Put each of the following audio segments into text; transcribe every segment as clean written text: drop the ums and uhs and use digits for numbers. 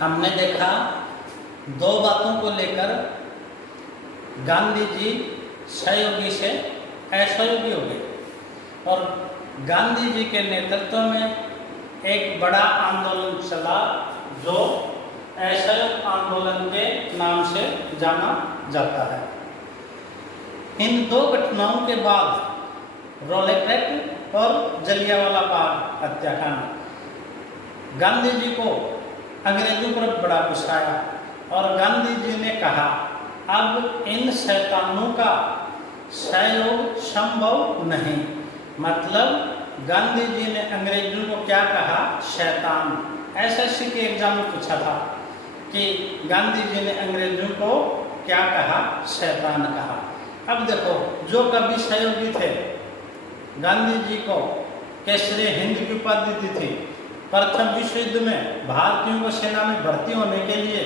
हमने देखा दो बातों को लेकर गांधी जी सहयोगी से असहयोगी हो गए और गांधी जी के नेतृत्व में एक बड़ा आंदोलन चला जो असहयोग आंदोलन के नाम से जाना जाता है। इन दो घटनाओं के बाद रॉलेट एक्ट और जलियांवाला बाग हत्याकांड गांधी जी को अंग्रेजों पर बड़ा गुस्सा आया और गांधी जी ने कहा अब इन शैतानों का सहयोग संभव नहीं। मतलब गांधी जी ने अंग्रेजों को क्या कहा? शैतान। एसएससी के एग्जाम में पूछा था कि गांधी जी ने अंग्रेजों को क्या कहा? शैतान कहा। अब देखो, जो कभी सहयोगी थे गांधी जी को केसरी हिंद की उपाधि दी थी, प्रथम विश्व युद्ध में भारतीयों को सेना में भर्ती होने के लिए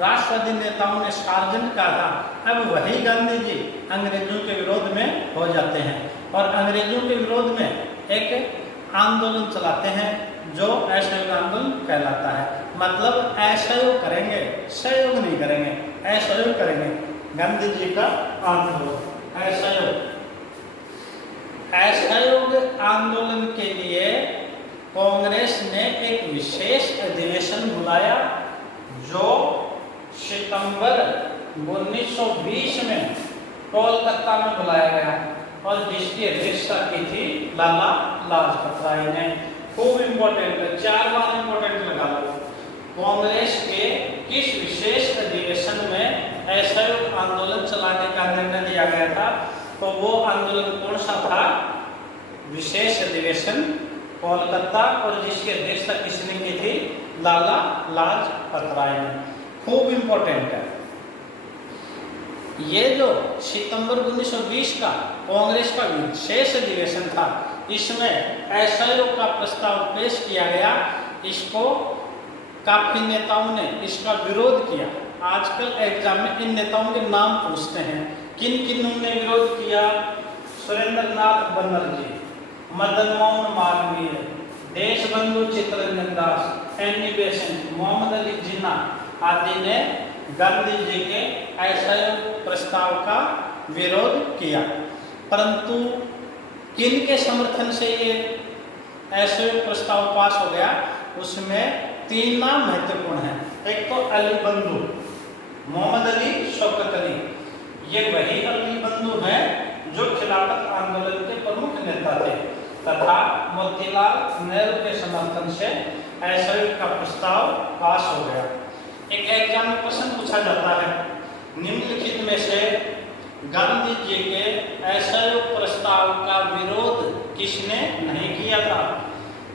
राष्ट्रवादी नेताओं ने सार्वजनिक कहा था, अब वही गांधी जी अंग्रेजों के विरोध में हो जाते हैं और अंग्रेजों के विरोध में एक आंदोलन चलाते हैं जो असहयोग आंदोलन कहलाता है। मतलब असहयोग करेंगे, सहयोग नहीं करेंगे, असहयोग करेंगे। गांधी जी का आंदोलन असहयोग आंदोलन के लिए कांग्रेस ने एक विशेष अधिवेशन बुलाया जो सितंबर 1920 में कोलकाता में बुलाया गया और जिसकी अध्यक्षता की थी लाला लाजपत राय ने। खूब इंपॉर्टेंट है, 4 बार इंपॉर्टेंट लगा लो। कांग्रेस के किस विशेष अधिवेशन में असहयोग आंदोलन चलाने का निर्णय लिया गया था? तो वो आंदोलन कौन सा था? विशेष अधिवेशन कोलकाता, और जिसकी अध्यक्षता किसने की थी? लाला लाजपत राय ने। खूब इंपॉर्टेंट है। ये जो सितंबर 1920 का कांग्रेस का विशेष अधिवेशन था, इसमें असहयोग का प्रस्ताव पेश किया गया। इसको काफी नेताओं ने इसका विरोध किया। आजकल एग्जाम में इन नेताओं के नाम पूछते हैं, किन किन ने विरोध किया? सुरेंद्रनाथ बनर्जी, मदन मोहन मालवीय, देशबंधु चित्तरंजन दास, एनी बेसेंट, मोहम्मद अली जिन्ना आदि ने गांधी जी के असहयोग प्रस्ताव का विरोध किया। परंतु किन के समर्थन से ये असहयोग प्रस्ताव पास हो गया? उसमें 3 नाम महत्वपूर्ण हैं। एक तो अली बंधु, मोहम्मद अली, शौकत अली। ये वही अली बंधु हैं जो खिलाफत आंदोलन के प्रमुख नेता थे तथा मोतीलाल नेहरू के समर्थन से असहयोग का प्रस्ताव पास हो गया। एक एग्जाम में प्रश्न पूछा जाता है, निम्नलिखित में से गांधी जी के असहयोग प्रस्ताव का विरोध किसने नहीं किया था?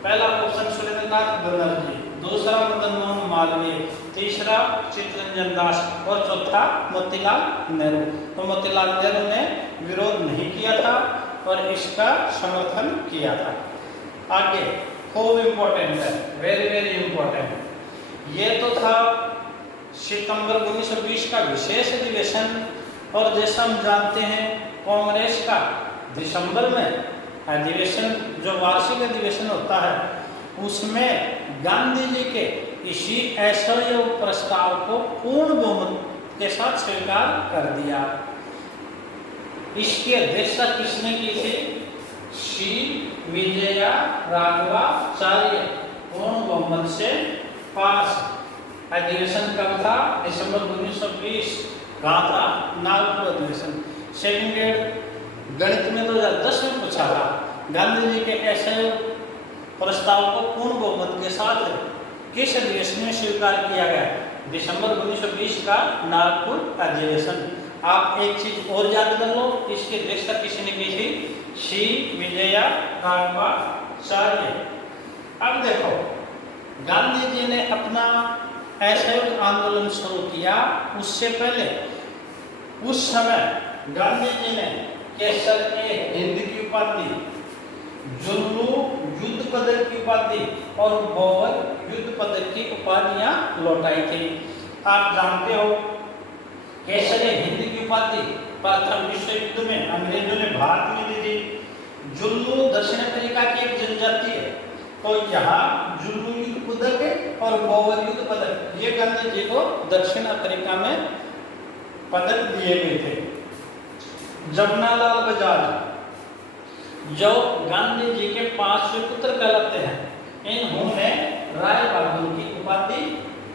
पहला ऑप्शन सुरेंद्रनाथ बनर्जी, दूसरा मदन मोहन मालवीय, तीसरा चित्तरंजन दास और चौथा मोतीलाल नेहरू। तो मोतीलाल नेहरू ने विरोध नहीं किया था और इसका समर्थन किया था। आगे खूब इंपॉर्टेंट है, वेरी वेरी इंपॉर्टेंट। ये तो था सितंबर 1920 का विशेष अधिवेशन, और जैसा हम जानते हैं कांग्रेस का दिसंबर में अधिवेशन जो वार्षिक अधिवेशन होता है उसमें गांधी जी के इसी असहयोग प्रस्ताव को पूर्ण बहुमत के साथ स्वीकार कर दिया। इसकी अध्यक्षता किसने की थी? सी विजया राघवाचार्य। पूर्ण बहुमत से पास। अधिवेशन कब था? दिसंबर 1920। कहाँ था? नागपुर अधिवेशन। सेकंड ग्रेड गणित में 2010 में पूछा था, गांधी जी के असहयोग प्रस्ताव को पूर्ण बहुमत के साथ किस अधिवेशन में स्वीकार किया गया? दिसंबर 1920 का नागपुर अधिवेशन। आप एक चीज और याद कर लो, इसकी अध्यक्षता किसने की थी? सी विजया राघवाचार्य। अब देखो, गांधी जी ने अपना असहयोग आंदोलन शुरू किया। उससे पहले उस समय गांधी जी ने केसर-ए-हिंद की उपाधि, जुल्लू युद्ध पदक की उपाधि और बोवर युद्ध पदक की उपाधियां लौटाई थी। आप जानते हो केसर-ए-हिंद की उपाधि प्रथम विश्व युद्ध में अंग्रेजों ने भारत में दी थी। जुल्लू दक्षिण अफ्रीका की एक जनजाति है तो यहाँ जुलू युद्ध पदक और बोवर युद्ध पदक, ये गांधी जी को दक्षिण अफ्रीका में पदक दिए गए थे। जमनालाल बजाज जो गांधी जी के 5 पुत्र कहलाते हैं, इन्होंने राय बहादुर की उपाधि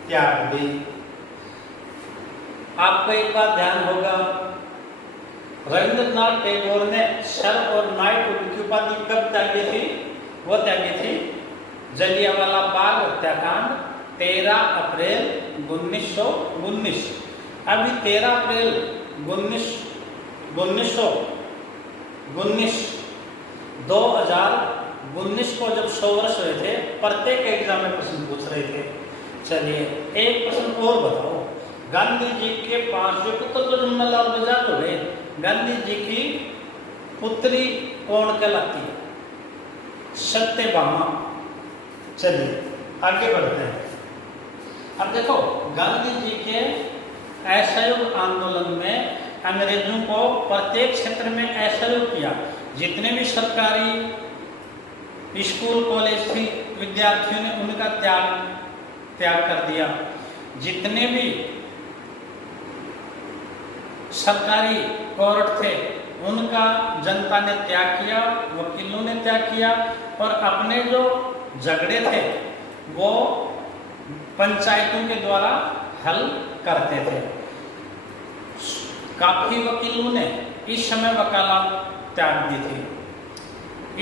त्याग दी। आपको एक बात ध्यान होगा, रविंद्रनाथ टैगोर ने सर और नाइटहुड की उपाधि कब त्यागी थी? वो त्यागी थी जलियांवाला बाग हत्याकांड 13 अप्रैल 1919। अभी 13 अप्रैल 2019 को जब 100 वर्ष हुए थे, प्रत्येक एग्जाम में प्रश्न पूछ रहे थे। चलिए एक प्रश्न और बताओ, गांधी जी के 5 पुत्र तो जमनालाल बजाज हो गए, गांधी जी की पुत्री कौन कहलाती है? सत्यभामा। चलिए आगे बढ़ते हैं। अब देखो, गांधी जी के असहयोग आंदोलन में अंग्रेजों को प्रत्येक क्षेत्र में असहयोग किया। जितने भी सरकारी स्कूल कॉलेज थी, विद्यार्थियों ने उनका त्याग कर दिया। जितने भी सरकारी कोर्ट थे उनका जनता ने त्याग किया, वकीलों ने त्याग किया, और अपने जो झगड़े थे वो पंचायतों के द्वारा हल करते थे। काफी वकीलों ने इस समय वकालत त्याग दी थी।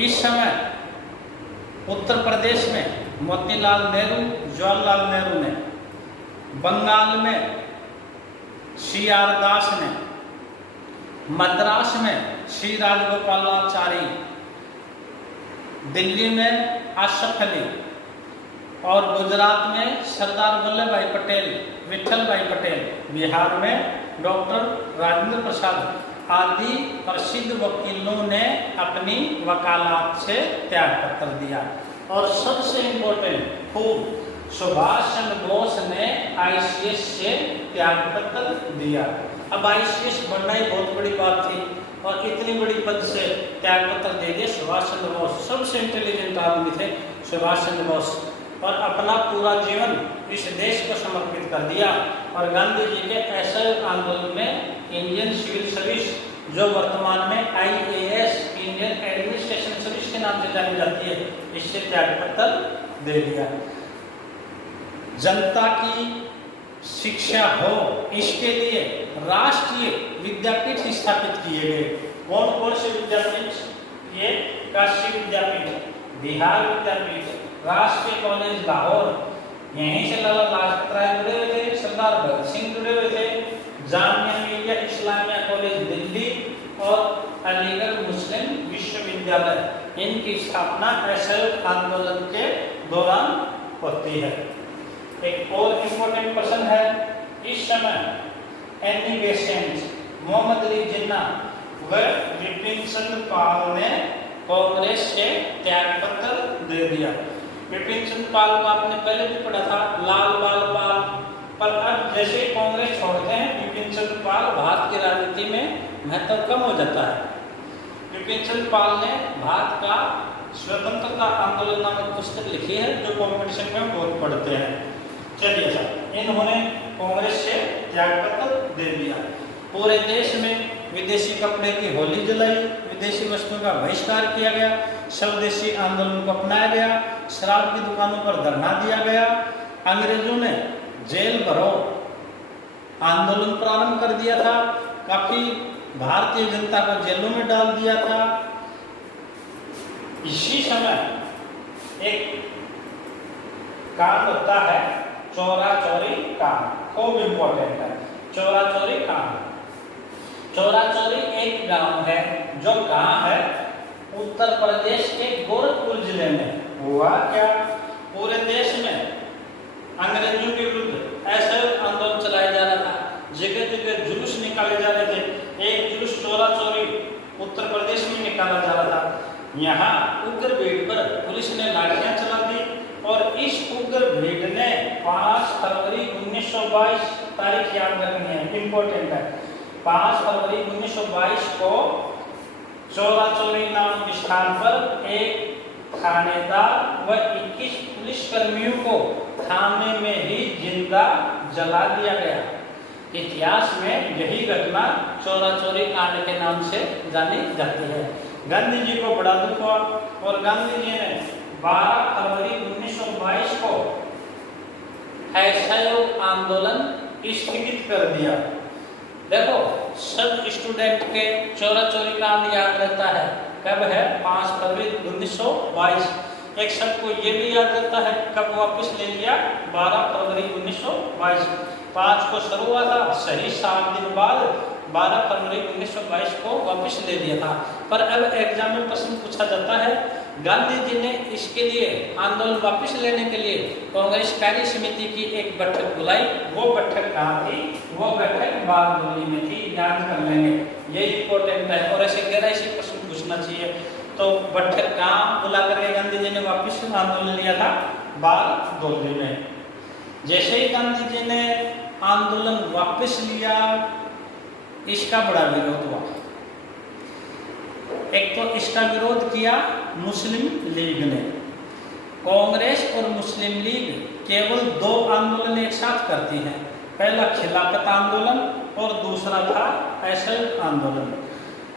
इस समय उत्तर प्रदेश में मोतीलाल नेहरू, जवाहरलाल नेहरू ने, बंगाल में CR दास ने, मद्रास में श्री राजगोपालाचारी, दिल्ली में अशरफ अली, और गुजरात में सरदार वल्लभ भाई पटेल, विठल भाई पटेल, बिहार में डॉक्टर राजेंद्र प्रसाद आदि प्रसिद्ध वकीलों ने अपनी वकालत से त्याग पत्र दिया। और सबसे इम्पोर्टेंट, खूब सुभाष चंद्र बोस ने ICS से त्याग पत्र दिया। अब ICS बनना ही बहुत बड़ी बात थी, और इतनी बड़ी पद से त्याग पत्र दे दिए सुभाष चंद्र बोस। सबसे इंटेलिजेंट आदमी थे सुभाष चंद्र बोस, और अपना पूरा जीवन इस देश को समर्पित कर दिया। और गांधी जी के असहयोग आंदोलन में इंडियन सिविल सर्विस, जो वर्तमान में IAS इंडियन एडमिनिस्ट्रेशन सर्विस के नाम से जानी जाती है, इससे त्याग पत्र दे दिया। जनता की शिक्षा हो, इसके लिए राष्ट्रीय विद्यापीठ स्थापित किए गए। कौन कौन से विद्यापीठ? ये काशी विद्यापीठ, बिहार विद्यापीठ, राष्ट्रीय कॉलेज लाहौर, यहीं से लाला लाजपत राय जुड़े हुए थे, सरदार भगत सिंह जुड़े हुए थे, जामिया मिलिया इस्लामिया कॉलेज दिल्ली, और अलीगढ़ मुस्लिम विश्वविद्यालय। इनकी स्थापना असहयोग आंदोलन के दौरान होती है। एक और इम्पोर्टेंट प्रश्न है, इस समय एनी बेसेंट, मोहम्मद अली जिन्ना व विपिन चंद्र पाल ने कांग्रेस से त्याग पत्र दे दिया। विपिन चंद्र पाल को आपने पहले भी पढ़ा था, लाल बाल पाल, पर अब जैसे कांग्रेस छोड़ते हैं विपिन चंद्र पाल, भारत की राजनीति में महत्व कम हो जाता है। विपिन चंद्र पाल ने भारत का स्वतंत्रता आंदोलन नामक पुस्तक लिखी है, जो कंपटीशन में बहुत पढ़ते हैं। चलिए सर, इन्होंने कांग्रेस से त्याग पत्र दे दिया। पूरे देश में विदेशी कपड़े की होली जलाई, विदेशी वस्तुओं का बहिष्कार किया गया, स्वदेशी आंदोलन को अपनाया गया, शराब की दुकानों पर धरना दिया गया, अंग्रेजों ने जेल भरो आंदोलन प्रारंभ कर दिया था, काफी भारतीय जनता को जेलों में डाल दिया था। इसी समय एक काम होता है चोरा चोरी काम, खूब इम्पोर्टेंट है चोरा चोरी काम। चोरा चोरी एक गांव है, जो गांव है उत्तर प्रदेश के गोरखपुर जिले में। हुआ क्या, पूरे देश में अंग्रेजों के विरुद्ध असहयोग आंदोलन चलाया जा रहा था, जगह जगह जुलूस निकाले जा रहे थे। एक जुलूस चोरा चोरी उत्तर प्रदेश में निकाला जा रहा था। यहाँ उग्र भीड़ पर पुलिस ने लाठियां चला दी, और इस उग्र भीड़ ने 5 फरवरी 1922 तारीख याद रखनी है, इम्पोर्टेंट है, 5 फरवरी 1922 को चोरा चोरी नाम के स्थान पर एक थानेदार व 21 पुलिसकर्मियों को थाने में ही जिंदा जला दिया गया। इतिहास में यही घटना चोरा चोरी कांड के नाम से जानी जाती है। गांधी जी को बड़ा दुख हुआ और गांधी जी ने 12 फरवरी 1922 को असहयोग आंदोलन स्थगित कर दिया। देखो, सब स्टूडेंट के चोरा चोरी कांड याद रहता है, कब है? 5 फरवरी 1922। एक सबको ये भी याद रहता है कब वापस ले लिया? 12 फरवरी 1922। 5 को शुरू हुआ था, सही 7 दिन बाद 12 फरवरी 1922 को वापस ले लिया था। पर अब एग्जाम में प्रश्न पूछा जाता है, गांधी जी ने इसके लिए आंदोलन वापस लेने के लिए कांग्रेस कार्य समिति की एक बैठक बुलाई। वो बैठक कहाँ थी? वो बैठक बारडोली में थी। याद कर लेंगे, ये इम्पोर्टेंट है और ऐसे गहराई से प्रश्न पूछना चाहिए। तो बैठक कहाँ बुला करके गांधी जी ने वापस आंदोलन लिया था? बारडोली में। जैसे ही गांधी जी ने आंदोलन वापस लिया, इसका बड़ा विरोध हुआ। एक तो इसका विरोध किया मुस्लिम लीग ने। कांग्रेस और मुस्लिम लीग केवल 2 आंदोलन एक साथ करती हैं, पहला खिलाफत आंदोलन और दूसरा था असहयोग आंदोलन।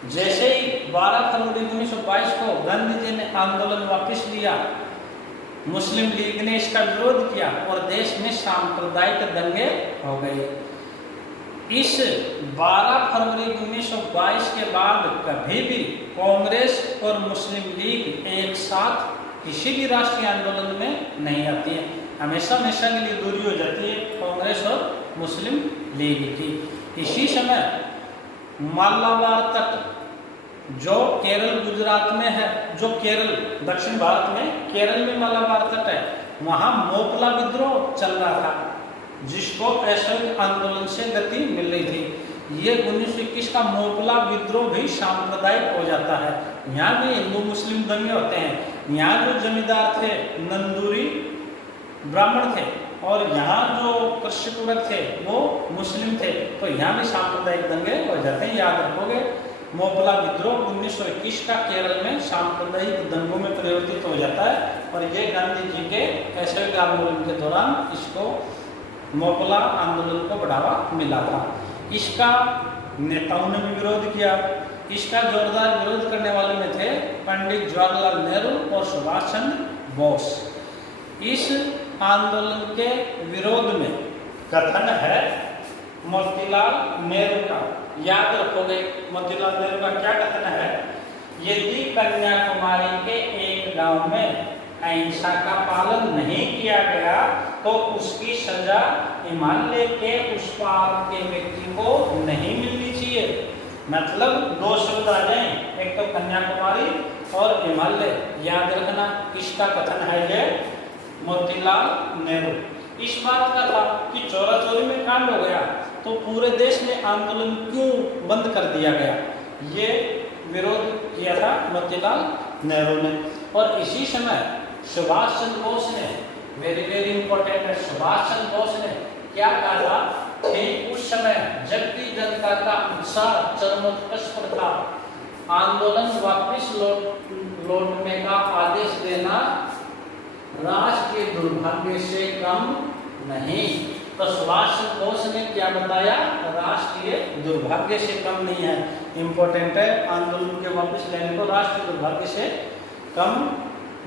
जैसे ही 12 फरवरी 1922 को गांधी जी ने आंदोलन वापस लिया, मुस्लिम लीग ने इसका विरोध किया और देश में सांप्रदायिक दंगे हो गए। इस 12 फरवरी 1922 के बाद कभी भी कांग्रेस और मुस्लिम लीग एक साथ किसी भी राष्ट्रीय आंदोलन में नहीं आती है। हमेशा हमेशा के लिए दूरी हो जाती है कांग्रेस और मुस्लिम लीग की। इसी समय मालाबार तट, जो केरल गुजरात में है, जो केरल दक्षिण भारत में केरल में मालाबार तट है, वहाँ मोपला विद्रोह चल रहा था, जिसको असहयोग आंदोलन से गति मिल रही थी। ये 1921 का मोपला विद्रोह भी सांप्रदायिक हो जाता है। यहाँ भी हिंदू मुस्लिम दंगे होते हैं। यहाँ जो जमींदार थे नंदूरी ब्राह्मण थे और यहाँ जो कृषिपूरक थे वो मुस्लिम थे, तो यहाँ भी सांप्रदायिक दंगे हो जाते हैं। याद रखोगे, मोपला विद्रोह 1921 का केरल में सांप्रदायिक दंगों में परिवर्तित हो जाता है और ये गांधी जी के असहयोग आंदोलन के दौरान इसको मोपला आंदोलन को बढ़ावा मिला था। इसका नेताओं ने भी विरोध किया। इसका जोरदार विरोध करने वाले में थे पंडित जवाहरलाल नेहरू और सुभाष चंद्र बोस। इस आंदोलन के विरोध में कथन है मोतीलाल नेहरू का। याद रखोगे, मोतीलाल नेहरू का क्या कथन है? यदि कन्याकुमारी के एक गांव में अहिंसा का पालन नहीं किया गया तो उसकी सजा हिमालय के उस पार के व्यक्ति को नहीं मिलनी चाहिए। मतलब 2 शब्द आ जाए, एक तो कन्याकुमारी और हिमालय। याद रखना, किसका कथन है ये? मोतीलाल नेहरू। इस बात का था कि चोरा चोरी में कांड हो गया तो पूरे देश में आंदोलन क्यों बंद कर दिया गया, ये विरोध किया था मोतीलाल नेहरू ने। और इसी समय सुभाष चंद्र बोस ने, वेरी वेरी इंपॉर्टेंट है, सुभाष चंद्र बोस ने क्या कहा? ठीक उस समय जबकि जनता का उत्साह चरमोत्कर्ष पर था, आंदोलन वापस लौटने का आदेश देना राष्ट्रीय दुर्भाग्य से कम नहीं। तो सुभाष चंद्र बोस ने क्या बताया? राष्ट्रीय दुर्भाग्य से कम नहीं है। इंपॉर्टेंट है, आंदोलन के वापस लेने को राष्ट्रीय दुर्भाग्य से कम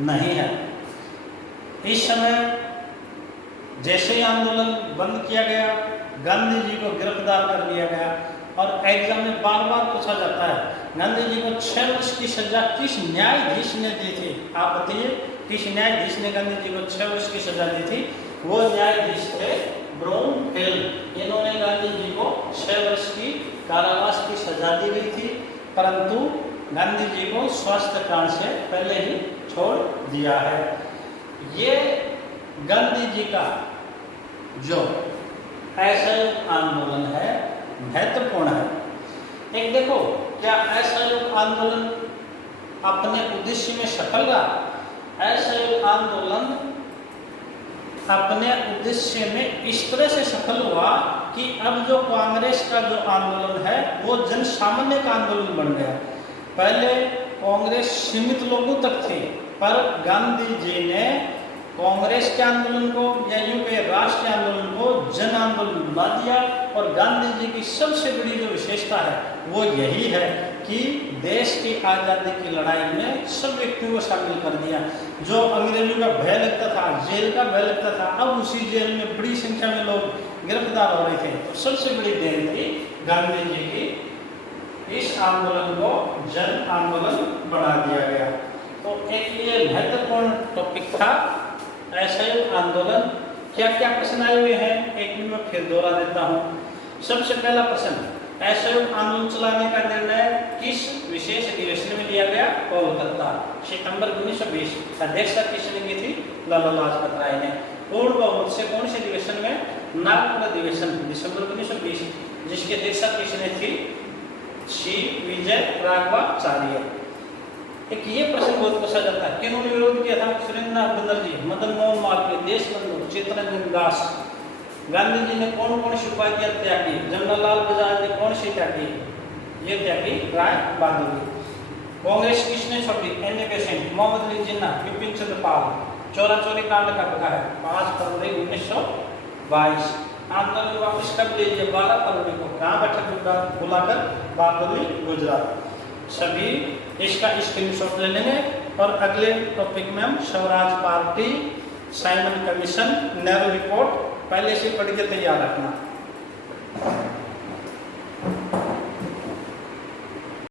नहीं है। इस समय जैसे ही आंदोलन बंद किया गया, गांधी जी को गिरफ्तार कर लिया गया और एग्जाम में बार बार पूछा जाता है, गांधी जी को 6 वर्ष की सजा किस न्यायाधीश ने दी थी? आप बताइए, किस न्यायाधीश ने गांधी जी को 6 वर्ष की सजा दी थी? वो न्यायाधीश थे ब्राउनफील्ड। इन्होंने गांधी जी को 6 वर्ष की कारावास की सजा दी गई थी, परंतु गांधी जी को स्वास्थ्य कारण से पहले ही छोड़ दिया है। ये गांधी जी का जो असहयोग आंदोलन है महत्वपूर्ण है। एक देखो, क्या असहयोग आंदोलन अपने उद्देश्य में सफल रहा? असहयोग आंदोलन अपने उद्देश्य में इस तरह से सफल हुआ कि अब जो कांग्रेस का जो आंदोलन है वो जन सामान्य का आंदोलन बन गया। पहले कांग्रेस सीमित लोगों तक थी, पर गांधी जी ने कांग्रेस के आंदोलन को या यूं के राष्ट्रीय आंदोलन को जन आंदोलन बना दिया। और गांधी जी की सबसे बड़ी जो विशेषता है वो यही है कि देश की आज़ादी की लड़ाई में सब व्यक्तियों को शामिल कर दिया। जो अंग्रेजों का भय लगता था, जेल का भय लगता था, अब उसी जेल में बड़ी संख्या में लोग गिरफ्तार हो रहे थे। तो सबसे बड़ी देन थी गांधी जी की, इस आंदोलन को जन आंदोलन बना दिया गया। तो एक ये महत्वपूर्ण टॉपिक था असहयोग आंदोलन। क्या क्या प्रश्न आए हुए हैं एक मिनट में फिर दोहरा देता हूँ। सबसे पहला प्रश्न, असहयोग आंदोलन चलाने का निर्णय किस विशेष अधिवेशन में लिया गया? कोलकाता, सितंबर 1920। अध्यक्षता किसने की थी? लाला लाजपत राय ने। पूर्ण बहुमत से कौन से अधिवेशन में? नागपुर अधिवेशन, दिसंबर 1920, जिसकी अध्यक्षता किसने थी? श्री विजय राघवाचार्य। एक ये प्रश्न बहुत पूछा जाता है, किन्होंने विरोध किया था? सुरेंद्रनाथ बनर्जी, मदन मोहन मालवीय, देशबंधु, चित्तरंजन दास। गांधी जी ने कौन कौन सी उपाधियां त्याग की? जवाहरलाल बजाज ने कौन सी त्याग की? ये त्याग की राय बहादुर। कांग्रेस किसने छोड़ी? Annie Besant, Mohammad Ali Jinnah, Vipin Chandra Pal. Chaura Chauri कांड कब का है? 5 फरवरी 1922। आंदोलन वापस कब ले लिया? 12 फरवरी को। कहाँ बैठक बुलाकर? बारडोली, गुजरात। सभी इसका स्क्रीनशॉट ले लेंगे। और अगले टॉपिक में हम Swaraj party, Simon commission, Nehru report पहले से पढ़ के तैयार रखना।